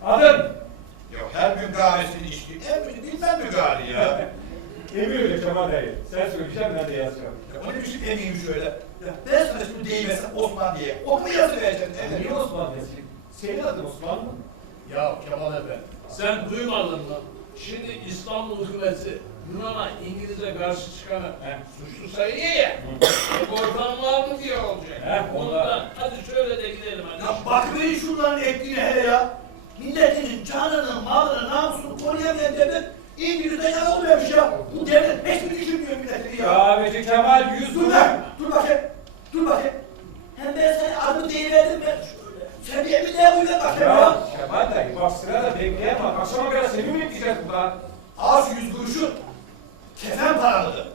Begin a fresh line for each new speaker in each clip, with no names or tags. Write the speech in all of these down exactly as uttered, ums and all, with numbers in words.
Adın?
Yok her gün kahvesini içti. Emri bilmem mi gari ya?
Emir öyle Kemal dayı. Sen söyleyeceksin ben de yazacağım.
Ya o ne biçim emiyim şöyle? Ya ben sana şimdi değmesem Osman diye. Okuma yazı vereceksin.
Niye
Emri.
Osman desin? Senin adın Osman mı?
Ya Kemal Efendi, sen duymadın mı? Şimdi İstanbul hükümeti Yunan'a İngiliz'e karşı çıkanı
He.
suçlu sayıyor ya. E korkan var mı diye olacak.
He,
Ondan
ondan.
hadi şöyle de gidelim hadi.
Ya bakmayın şunların ettiğine hele ya. Milletin canını, malını, namusunu koruyamayan devlet İngiliz'de yana oluyormuş ya. Bu devlet hiç mi düşünmüyor milletini ya?
Kahveci Kemal yüz
Dur lan, dur bakayım, dur bakayım. Hem ben senin adını deyiverdim ben. Şöyle. Sen bir emin uyuyor bakayım ya.
Ya Kemal dayı bak sırada bekleyemem. Akşama kadar seni mi bekleyeceğiz burada?
Az yüz kuruşun kefen paralıdır.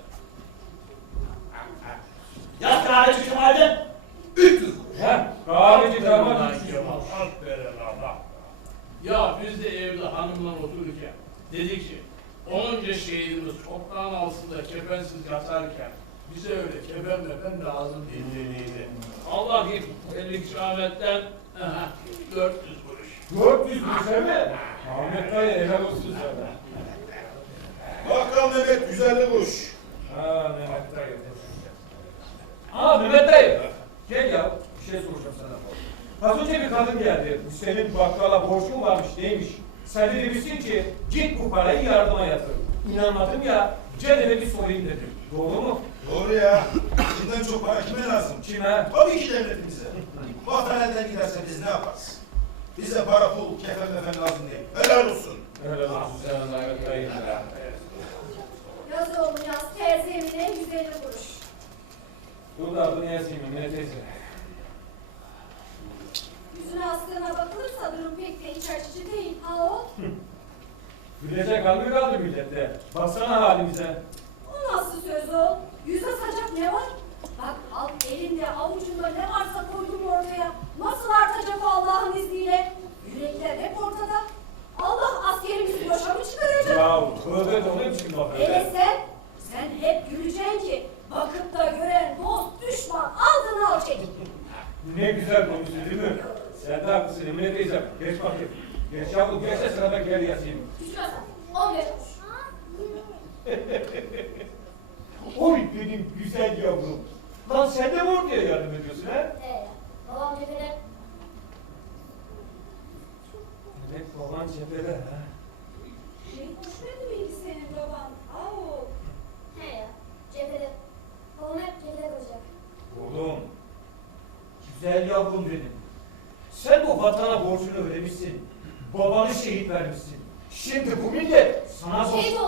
Yaz kahveci Kemal'den üç yüz kuruş.
He? Kahveci Kemal
Aferin
yüz
Kemal, aferin Allah. Ya biz de evde hanımla otururken dedik ki onca şehidimiz toprağın altında kefensiz yatarken bize öyle kefen mefen lazım denildi. Allah gibi ellik rahmetten aha, dört yüz kuruş.
dört yüz kuruş mi? Ahmet dayı helal olsun sana.
Bakkal Mehmet yüz elli kuruş.
Ha Mehmet dayı. Aa Mehmet dayı. Gel ya bir şey soracağım sana. Az önce bir kadın geldi. Bu senin bakkala borcun varmış neymiş? Sen de demişsin ki git bu parayı yardıma yatır. İnanmadım ya Cene'de bir sorayım dedim. Doğru mu?
Doğru ya. Kimden çok para kime lazım?
Kime?
Tabii ki devletimize. Vatan elden giderse biz ne yaparız? Bize para, pul, kefen mefen lazım değil. Helal olsun.
Helal olsun sana Mehmet dayı.
Yaz oğlum yaz, terzi emine yüz elli kuruş.
Dur da adını yazayım Emine teyze.
Yüzüne astığına bakılırsa durum pek de iç açıcı değil. Ha o?
Gülecek hal mi kaldı millette? Baksana halimize.
O nasıl söz o? Yüze saçak ne var? Bak al elinde avucunda ne varsa koydum ortaya. Nasıl artacak o Allah'ın izniyle? Yürekler hep ortada. Allah askerimizi boşa mı çıkaracak?
Ya tövbe de olayım şimdi bak
Hele
öyle.
sen, sen hep güleceksin ki bakıp da gören dost düşman aldın al çek.
Ne güzel konuşuyor değil mi? Sen de haklısın Emine teyze. Geç bakayım. Geç yavrum geç de sırada gel yazayım.
Küçük Hasan, on beş kuruş.
Oy benim güzel yavrum. Lan sen de mi oraya yardım ediyorsun ha?
Ee, babam cephede.
Evet baban cephede ha.
Beni düşmedi miydi senin baban? Au. He ya, cephede. Babam hep cephede kalacak.
Oğlum. Güzel yavrum benim. Sen bu vatana borcunu ödemişsin. Babanı şehit vermişsin. Şimdi bu millet sana borç...
Şehit